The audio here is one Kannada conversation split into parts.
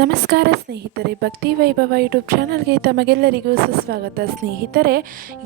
ನಮಸ್ಕಾರ ಸ್ನೇಹಿತರೆ, ಭಕ್ತಿ ವೈಭವ ಯೂಟ್ಯೂಬ್ ಚಾನಲ್ಗೆ ತಮಗೆಲ್ಲರಿಗೂ ಸುಸ್ವಾಗತ. ಸ್ನೇಹಿತರೆ,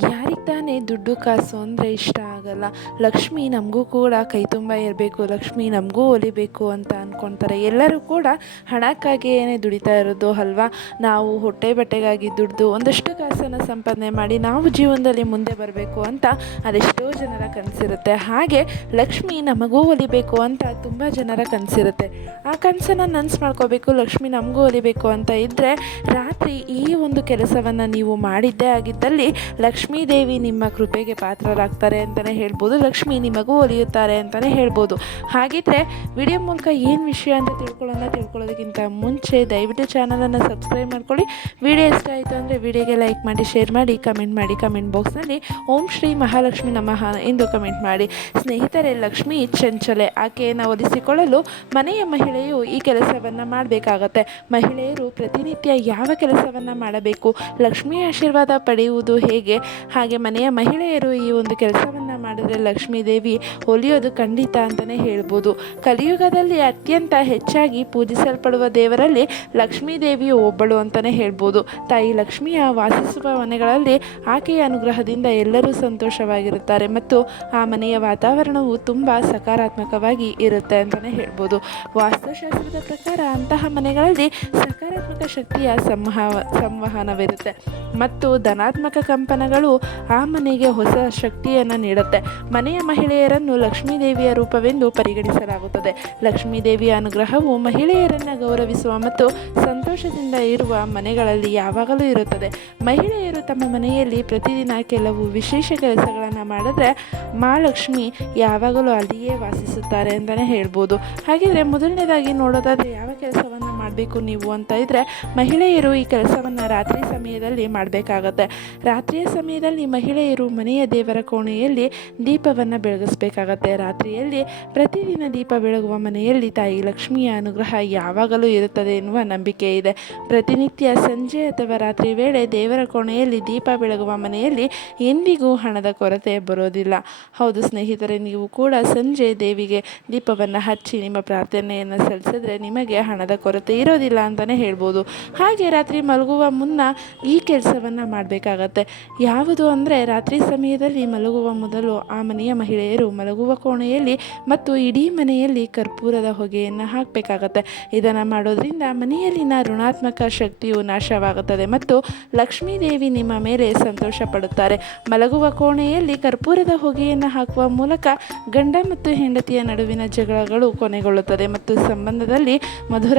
ಯಾರಿಗೆ ತಾನೇ ದುಡ್ಡು ಕಾಸು ಅಂದರೆ ಇಷ್ಟ ಆಗಲ್ಲ. ಲಕ್ಷ್ಮಿ ನಮಗೂ ಕೂಡ ಕೈ ತುಂಬ ಇರಬೇಕು, ಲಕ್ಷ್ಮಿ ನಮಗೂ ಒಲಿಬೇಕು ಅಂತ ಅಂದ್ಕೊಳ್ತಾರೆ ಎಲ್ಲರೂ ಕೂಡ ಹಣಕ್ಕಾಗಿಯೇ ದುಡಿತಾ ಇರೋದು ಅಲ್ವಾ? ನಾವು ಹೊಟ್ಟೆ ಬಟ್ಟೆಗಾಗಿ ದುಡ್ದು ಒಂದಷ್ಟು ಕಾಸನ್ನು ಸಂಪಾದನೆ ಮಾಡಿ ನಾವು ಜೀವನದಲ್ಲಿ ಮುಂದೆ ಬರಬೇಕು ಅಂತ ಅದೆಷ್ಟೋ ಜನರ ಕನಸಿರುತ್ತೆ. ಹಾಗೆ ಲಕ್ಷ್ಮಿ ನಮಗೂ ಒಲಿಬೇಕು ಅಂತ ತುಂಬ ಜನರ ಕನಸಿರುತ್ತೆ. ಆ ಕನಸನ್ನು ನನಸು ಮಾಡ್ಕೋಬೇಕು, ಲಕ್ಷ್ಮಿ ನಮಗೂ ಒಲಿಬೇಕು ಅಂತ ಇದ್ದರೆ ರಾತ್ರಿ ಈ ಒಂದು ಕೆಲಸವನ್ನು ನೀವು ಮಾಡಿದ್ದೇ ಆಗಿದ್ದಲ್ಲಿ ಲಕ್ಷ್ಮೀದೇವಿ ನಿಮ್ಮ ಕೃಪೆಗೆ ಪಾತ್ರರಾಗ್ತಾರೆ ಅಂತಲೇ ಹೇಳ್ಬೋದು. ಲಕ್ಷ್ಮಿ ನಿಮಗೂ ಒಲಿಯುತ್ತಾರೆ ಅಂತಲೇ ಹೇಳ್ಬೋದು. ಹಾಗಿದ್ರೆ ವಿಡಿಯೋ ಮೂಲಕ ಏನು ವಿಷಯ ಅಂತ ತಿಳ್ಕೊಳ್ಳೋಣ ತಿಳ್ಕೊಳ್ಳೋದಕ್ಕಿಂತ ಮುಂಚೆ ದಯವಿಟ್ಟು ಚಾನಲನ್ನು ಸಬ್ಸ್ಕ್ರೈಬ್ ಮಾಡ್ಕೊಳ್ಳಿ. ವಿಡಿಯೋ ಇಷ್ಟ ಆಯಿತು ಅಂದರೆ ವಿಡಿಯೋಗೆ ಲೈಕ್ ಮಾಡಿ ಶೇರ್ ಮಾಡಿ ಕಮೆಂಟ್ ಮಾಡಿ ಕಮೆಂಟ್ ಬಾಕ್ಸ್ನಲ್ಲಿ ಓಂ ಶ್ರೀ ಮಹಾಲಕ್ಷ್ಮಿ ನಮಃ ಎಂದು ಕಮೆಂಟ್ ಮಾಡಿ. ಸ್ನೇಹಿತರೆ, ಲಕ್ಷ್ಮಿ ಚಂಚಲೆ ಆಕೆಯನ್ನು ಒಲಿಸಿಕೊಳ್ಳಲು ಮನೆಯ ಮಹಿಳೆಯು ಈ ಕೆಲಸವನ್ನು ಮಾಡಬೇಕಾಗತ್ತೆ. ಮಹಿಳೆಯರು ಪ್ರತಿನಿತ್ಯ ಯಾವ ಕೆಲಸವನ್ನು ಮಾಡಬೇಕು? ಲಕ್ಷ್ಮಿ ಆಶೀರ್ವಾದ ಪಡೆಯುವುದು ಹೇಗೆ? ಹಾಗೆ ಮನೆಯ ಮಹಿಳೆಯರು ಈ ಒಂದು ಕೆಲಸವನ್ನು ಮಾಡಿದರೆ ಲಕ್ಷ್ಮೀ ದೇವಿ ಒಲಿಯೋದು ಖಂಡಿತ ಅಂತಲೇ ಹೇಳ್ಬೋದು. ಕಲಿಯುಗದಲ್ಲಿ ಅತ್ಯಂತ ಹೆಚ್ಚಾಗಿ ಪೂಜಿಸಲ್ಪಡುವ ದೇವರಲ್ಲಿ ಲಕ್ಷ್ಮೀ ದೇವಿಯು ಒಬ್ಬಳು ಅಂತಲೇ ಹೇಳ್ಬೋದು. ತಾಯಿ ಲಕ್ಷ್ಮಿಯ ವಾಸಿಸುವ ಮನೆಗಳಲ್ಲಿ ಆಕೆಯ ಅನುಗ್ರಹದಿಂದ ಎಲ್ಲರೂ ಸಂತೋಷವಾಗಿರುತ್ತಾರೆ ಮತ್ತು ಆ ಮನೆಯ ವಾತಾವರಣವು ತುಂಬ ಸಕಾರಾತ್ಮಕವಾಗಿ ಇರುತ್ತೆ ಅಂತಲೇ ಹೇಳ್ಬೋದು. ವಾಸ್ತುಶಾಸ್ತ್ರದ ಪ್ರಕಾರ ಅಂತಹ ಮನೆಗಳಲ್ಲಿ ಸಕಾರಾತ್ಮಕ ಶಕ್ತಿಯ ಸಂವಹ ಸಂವಹನವಿರುತ್ತೆ. ಮತ್ತು ಧನಾತ್ಮಕ ಕಂಪನಗಳು ಆ ಮನೆಗೆ ಹೊಸ ಶಕ್ತಿಯನ್ನು ನೀಡುತ್ತೆ. ಮನೆಯ ಮಹಿಳೆಯರನ್ನು ಲಕ್ಷ್ಮೀ ದೇವಿಯ ರೂಪವೆಂದು ಪರಿಗಣಿಸಲಾಗುತ್ತದೆ. ಲಕ್ಷ್ಮೀ ದೇವಿಯ ಅನುಗ್ರಹವು ಮಹಿಳೆಯರನ್ನು ಗೌರವಿಸುವ ಮತ್ತು ಸಂತೋಷದಿಂದ ಇರುವ ಮನೆಗಳಲ್ಲಿ ಯಾವಾಗಲೂ ಇರುತ್ತದೆ. ಮಹಿಳೆಯರು ತಮ್ಮ ಮನೆಯಲ್ಲಿ ಪ್ರತಿದಿನ ಕೆಲವು ವಿಶೇಷ ಕೆಲಸಗಳನ್ನು ಮಾಡಿದ್ರೆ ಮಹಾಲಕ್ಷ್ಮಿ ಯಾವಾಗಲೂ ಅಲ್ಲಿಯೇ ವಾಸಿಸುತ್ತಾರೆ ಅಂತಲೇ ಹೇಳ್ಬೋದು. ಹಾಗಿದ್ರೆ ಮೊದಲನೇದಾಗಿ ನೋಡೋದಾದರೆ ಯಾವ ಕೆಲಸವನ್ನು ಮಾಡಬೇಕು ನೀವು ಅಂತ ಇದ್ದರೆ ಮಹಿಳೆಯರು ಈ ಕೆಲಸವನ್ನು ರಾತ್ರಿ ಸಮಯದಲ್ಲಿ ಮಾಡಬೇಕಾಗತ್ತೆ. ರಾತ್ರಿಯ ಸಮಯದಲ್ಲಿ ಮಹಿಳೆಯರು ಮನೆಯ ದೇವರ ಕೋಣೆಯಲ್ಲಿ ದೀಪವನ್ನು ಬೆಳಗಿಸಬೇಕಾಗತ್ತೆ. ರಾತ್ರಿಯಲ್ಲಿ ಪ್ರತಿದಿನ ದೀಪ ಬೆಳಗುವ ಮನೆಯಲ್ಲಿ ತಾಯಿ ಲಕ್ಷ್ಮಿಯ ಅನುಗ್ರಹ ಯಾವಾಗಲೂ ಇರುತ್ತದೆ ಎನ್ನುವ ನಂಬಿಕೆ ಇದೆ. ಪ್ರತಿನಿತ್ಯ ಸಂಜೆ ಅಥವಾ ರಾತ್ರಿ ವೇಳೆ ದೇವರ ಕೋಣೆಯಲ್ಲಿ ದೀಪ ಬೆಳಗುವ ಮನೆಯಲ್ಲಿ ಎಂದಿಗೂ ಹಣದ ಕೊರತೆ ಬರೋದಿಲ್ಲ. ಹೌದು ಸ್ನೇಹಿತರೆ, ನೀವು ಕೂಡ ಸಂಜೆ ದೇವಿಗೆ ದೀಪವನ್ನು ಹಚ್ಚಿ ನಿಮ್ಮ ಪ್ರಾರ್ಥನೆಯನ್ನು ಸಲ್ಲಿಸಿದ್ರೆ ನಿಮಗೆ ಹಣದ ಕೊರತೆ ಇರೋದಿಲ್ಲ ಅಂತಲೇ ಹೇಳ್ಬೋದು. ಹಾಗೆ ರಾತ್ರಿ ಮಲಗುವ ಮುನ್ನ ಈ ಕೆಲಸವನ್ನು ಮಾಡಬೇಕಾಗತ್ತೆ. ಯಾವುದು ಅಂದರೆ ರಾತ್ರಿ ಸಮಯದಲ್ಲಿ ಮಲಗುವ ಮೊದಲು ಆ ಮನೆಯ ಮಹಿಳೆಯರು ಮಲಗುವ ಕೋಣೆಯಲ್ಲಿ ಮತ್ತು ಇಡೀ ಮನೆಯಲ್ಲಿ ಕರ್ಪೂರದ ಹೊಗೆಯನ್ನು ಹಾಕಬೇಕಾಗತ್ತೆ. ಇದನ್ನು ಮಾಡೋದ್ರಿಂದ ಮನೆಯಲ್ಲಿನ ಋಣಾತ್ಮಕ ಶಕ್ತಿಯು ನಾಶವಾಗುತ್ತದೆ ಮತ್ತು ಲಕ್ಷ್ಮೀದೇವಿ ನಿಮ್ಮ ಮೇಲೆ ಸಂತೋಷ ಪಡುತ್ತಾರೆ. ಮಲಗುವ ಕೋಣೆಯಲ್ಲಿ ಕರ್ಪೂರದ ಹೊಗೆಯನ್ನು ಹಾಕುವ ಮೂಲಕ ಗಂಡ ಮತ್ತು ಹೆಂಡತಿಯ ನಡುವಿನ ಜಗಳಗಳು ಕೊನೆಗೊಳ್ಳುತ್ತದೆ ಮತ್ತು ಸಂಬಂಧದಲ್ಲಿ ಮಧುರ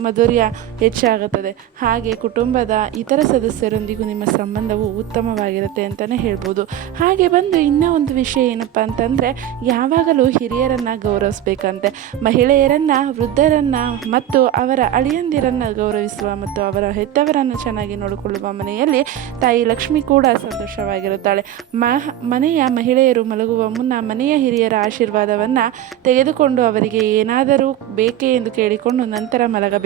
ಮಧುರ್ಯ ಹೆಚ್ಚಾಗುತ್ತದೆ. ಹಾಗೆ ಕುಟುಂಬದ ಇತರ ಸದಸ್ಯರೊಂದಿಗೂ ನಿಮ್ಮ ಸಂಬಂಧವು ಉತ್ತಮವಾಗಿರುತ್ತೆ ಅಂತಲೇ ಹೇಳ್ಬೋದು. ಹಾಗೆ ಬಂದು ಇನ್ನೂ ಒಂದು ವಿಷಯ ಏನಪ್ಪ ಅಂತಂದರೆ, ಯಾವಾಗಲೂ ಹಿರಿಯರನ್ನು ಗೌರವಿಸಬೇಕಂತೆ. ಮಹಿಳೆಯರನ್ನು, ವೃದ್ಧರನ್ನು ಮತ್ತು ಅವರ ಅಳಿಯಂದಿರನ್ನು ಗೌರವಿಸುವ ಮತ್ತು ಅವರ ಹೆತ್ತವರನ್ನು ಚೆನ್ನಾಗಿ ನೋಡಿಕೊಳ್ಳುವ ಮನೆಯಲ್ಲಿ ತಾಯಿ ಲಕ್ಷ್ಮಿ ಕೂಡ ಸಂತೋಷವಾಗಿರುತ್ತಾಳೆ. ಮಹ ಮನೆಯ ಮಹಿಳೆಯರು ಮಲಗುವ ಮುನ್ನ ಮನೆಯ ಹಿರಿಯರ ಆಶೀರ್ವಾದವನ್ನು ತೆಗೆದುಕೊಂಡು ಅವರಿಗೆ ಏನಾದರೂ ಬೇಕೇ ಎಂದು ಕೇಳಿಕೊಂಡು ನಂತರ ಮಲಗಬೇಕು.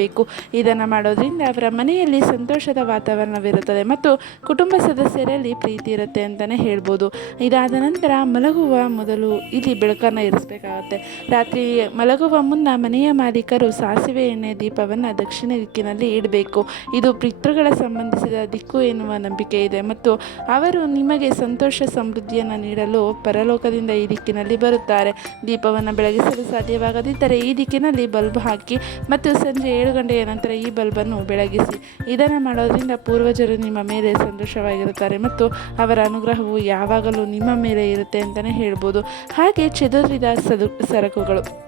ಇದನ್ನು ಮಾಡೋದ್ರಿಂದ ಅವರ ಮನೆಯಲ್ಲಿ ಸಂತೋಷದ ವಾತಾವರಣವಿರುತ್ತದೆ ಮತ್ತು ಕುಟುಂಬ ಸದಸ್ಯರಲ್ಲಿ ಪ್ರೀತಿ ಇರುತ್ತೆ ಅಂತಲೇ ಹೇಳ್ಬೋದು. ಇದಾದ ನಂತರ ಮಲಗುವ ಮೊದಲು ಇಲ್ಲಿ ಬೆಳಕನ್ನು ಇರಿಸಬೇಕಾಗುತ್ತೆ. ರಾತ್ರಿ ಮಲಗುವ ಮುನ್ನ ಮನೆಯ ಮಾಲೀಕರು ಸಾಸಿವೆ ಎಣ್ಣೆ ದೀಪವನ್ನು ದಕ್ಷಿಣ ದಿಕ್ಕಿನಲ್ಲಿ ಇಡಬೇಕು. ಇದು ಪಿತೃಗಳ ಸಂಬಂಧಿಸಿದ ದಿಕ್ಕು ಎನ್ನುವ ನಂಬಿಕೆ ಇದೆ ಮತ್ತು ಅವರು ನಿಮಗೆ ಸಂತೋಷ ಸಮೃದ್ಧಿಯನ್ನು ನೀಡಲು ಪರಲೋಕದಿಂದ ಈ ದಿಕ್ಕಿನಲ್ಲಿ ಬರುತ್ತಾರೆ. ದೀಪವನ್ನು ಬೆಳಗಿಸಲು ಸಾಧ್ಯವಾಗದಿದ್ದರೆ ಈ ದಿಕ್ಕಿನಲ್ಲಿ ಬಲ್ಬ್ ಹಾಕಿ ಮತ್ತು ಸಂಜೆ ಏಳು ಗಂಟೆಯ ನಂತರ ಈ ಬಲ್ಬನ್ನು ಬೆಳಗಿಸಿ. ಇದನ್ನು ಮಾಡೋದ್ರಿಂದ ಪೂರ್ವಜರು ನಿಮ್ಮ ಮೇಲೆ ಸಂತೋಷವಾಗಿರುತ್ತಾರೆ ಮತ್ತು ಅವರ ಅನುಗ್ರಹವು ಯಾವಾಗಲೂ ನಿಮ್ಮ ಮೇಲೆ ಇರುತ್ತೆ ಅಂತಲೇ ಹೇಳ್ಬೋದು. ಹಾಗೆ ಚದುರಿದ ಸದು, ಸರಕುಗಳು.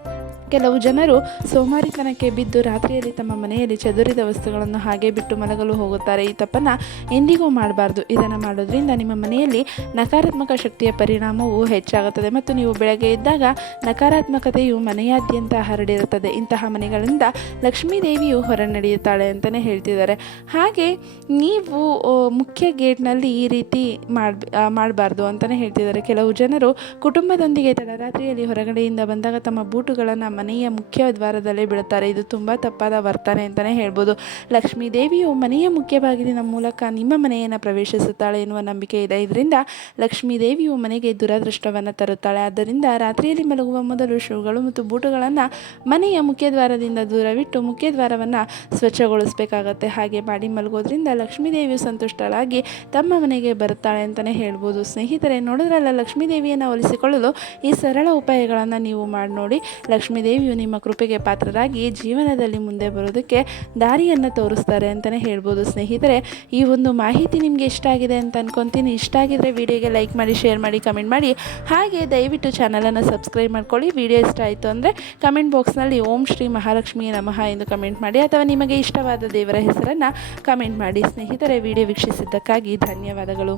ಕೆಲವು ಜನರು ಸೋಮಾರಿತನಕ್ಕೆ ಬಿದ್ದು ರಾತ್ರಿಯಲ್ಲಿ ತಮ್ಮ ಮನೆಯಲ್ಲಿ ಚದುರಿದ ವಸ್ತುಗಳನ್ನು ಹಾಗೆ ಬಿಟ್ಟು ಮಲಗಲು ಹೋಗುತ್ತಾರೆ. ಈ ತಪ್ಪನ್ನು ಎಂದಿಗೂ ಮಾಡಬಾರ್ದು. ಇದನ್ನು ಮಾಡೋದ್ರಿಂದ ನಿಮ್ಮ ಮನೆಯಲ್ಲಿ ನಕಾರಾತ್ಮಕ ಶಕ್ತಿಯ ಪರಿಣಾಮವು ಹೆಚ್ಚಾಗುತ್ತದೆ ಮತ್ತು ನೀವು ಬೆಳಗ್ಗೆ ಇದ್ದಾಗ ನಕಾರಾತ್ಮಕತೆಯು ಮನೆಯಾದ್ಯಂತ ಹರಡಿರುತ್ತದೆ. ಇಂತಹ ಮನೆಗಳಿಂದ ಲಕ್ಷ್ಮೀ ದೇವಿಯು ಹೊರ ನಡೆಯುತ್ತಾಳೆ ಅಂತಲೇ ಹೇಳ್ತಿದ್ದಾರೆ. ಹಾಗೆ ನೀವು ಮುಖ್ಯ ಗೇಟ್ನಲ್ಲಿ ಈ ರೀತಿ ಮಾಡ್ ಮಾಡಬಾರ್ದು ಅಂತಲೇ ಹೇಳ್ತಿದ್ದಾರೆ. ಕೆಲವು ಜನರು ಕುಟುಂಬದೊಂದಿಗೆ ತಡರಾತ್ರಿಯಲ್ಲಿ ಹೊರಗಡೆಯಿಂದ ಬಂದಾಗ ತಮ್ಮ ಬೂಟುಗಳನ್ನು ಮನೆಯ ಮುಖ್ಯ ದ್ವಾರದಲ್ಲೇ ಬಿಡುತ್ತಾರೆ ಇದು ತುಂಬ ತಪ್ಪಾದ ವರ್ತನೆ ಅಂತಲೇ ಹೇಳ್ಬೋದು. ಲಕ್ಷ್ಮೀ ದೇವಿಯು ಮನೆಯ ಮುಖ್ಯ ಬಾಗಿಲಿನ ಮೂಲಕ ನಿಮ್ಮ ಮನೆಯನ್ನು ಪ್ರವೇಶಿಸುತ್ತಾಳೆ ಎನ್ನುವ ನಂಬಿಕೆ ಇದೆ. ಇದರಿಂದ ಲಕ್ಷ್ಮೀ ದೇವಿಯು ಮನೆಗೆ ದುರದೃಷ್ಟವನ್ನು ತರುತ್ತಾಳೆ. ಆದ್ದರಿಂದ ರಾತ್ರಿಯಲ್ಲಿ ಮಲಗುವ ಮೊದಲು ಶೂಗಳು ಮತ್ತು ಬೂಟುಗಳನ್ನು ಮನೆಯ ಮುಖ್ಯ ದ್ವಾರದಿಂದ ದೂರವಿಟ್ಟು ಮುಖ್ಯ ದ್ವಾರವನ್ನು ಸ್ವಚ್ಛಗೊಳಿಸಬೇಕಾಗತ್ತೆ. ಹಾಗೆ ಮಾಡಿ ಮಲಗೋದ್ರಿಂದ ಲಕ್ಷ್ಮೀ ದೇವಿಯು ಸಂತುಷ್ಟಳಾಗಿ ತಮ್ಮ ಮನೆಗೆ ಬರುತ್ತಾಳೆ ಅಂತಲೇ ಹೇಳ್ಬೋದು. ಸ್ನೇಹಿತರೆ, ನೋಡಿದ್ರಲ್ಲ, ಲಕ್ಷ್ಮೀ ದೇವಿಯನ್ನು ಒಲಿಸಿಕೊಳ್ಳಲು ಈ ಸರಳ ಉಪಾಯಗಳನ್ನು ನೀವು ಮಾಡಿ ನೋಡಿ. ಲಕ್ಷ್ಮೀ ದೇವಿಯು ನಿಮ್ಮ ಕೃಪೆಗೆ ಪಾತ್ರರಾಗಿ ಜೀವನದಲ್ಲಿ ಮುಂದೆ ಬರೋದಕ್ಕೆ ದಾರಿಯನ್ನು ತೋರಿಸ್ತಾರೆ ಅಂತಲೇ ಹೇಳ್ಬೋದು. ಸ್ನೇಹಿತರೆ, ಈ ಒಂದು ಮಾಹಿತಿ ನಿಮಗೆ ಇಷ್ಟ ಆಗಿದೆ ಅಂತ ಅನ್ಕೊತೀನಿ. ಇಷ್ಟ ಆಗಿದ್ದರೆ ವಿಡಿಯೋಗೆ ಲೈಕ್ ಮಾಡಿ, ಶೇರ್ ಮಾಡಿ, ಕಮೆಂಟ್ ಮಾಡಿ. ಹಾಗೆ ದಯವಿಟ್ಟು ಚಾನಲನ್ನು ಸಬ್ಸ್ಕ್ರೈಬ್ ಮಾಡ್ಕೊಳ್ಳಿ. ವಿಡಿಯೋ ಇಷ್ಟ ಆಯಿತು ಅಂದರೆ ಕಮೆಂಟ್ ಬಾಕ್ಸ್ನಲ್ಲಿ ಓಂ ಶ್ರೀ ಮಹಾಲಕ್ಷ್ಮಿ ನಮಃ ಎಂದು ಕಮೆಂಟ್ ಮಾಡಿ ಅಥವಾ ನಿಮಗೆ ಇಷ್ಟವಾದ ದೇವರ ಹೆಸರನ್ನು ಕಮೆಂಟ್ ಮಾಡಿ. ಸ್ನೇಹಿತರೆ, ವಿಡಿಯೋ ವೀಕ್ಷಿಸಿದ್ದಕ್ಕಾಗಿ ಧನ್ಯವಾದಗಳು.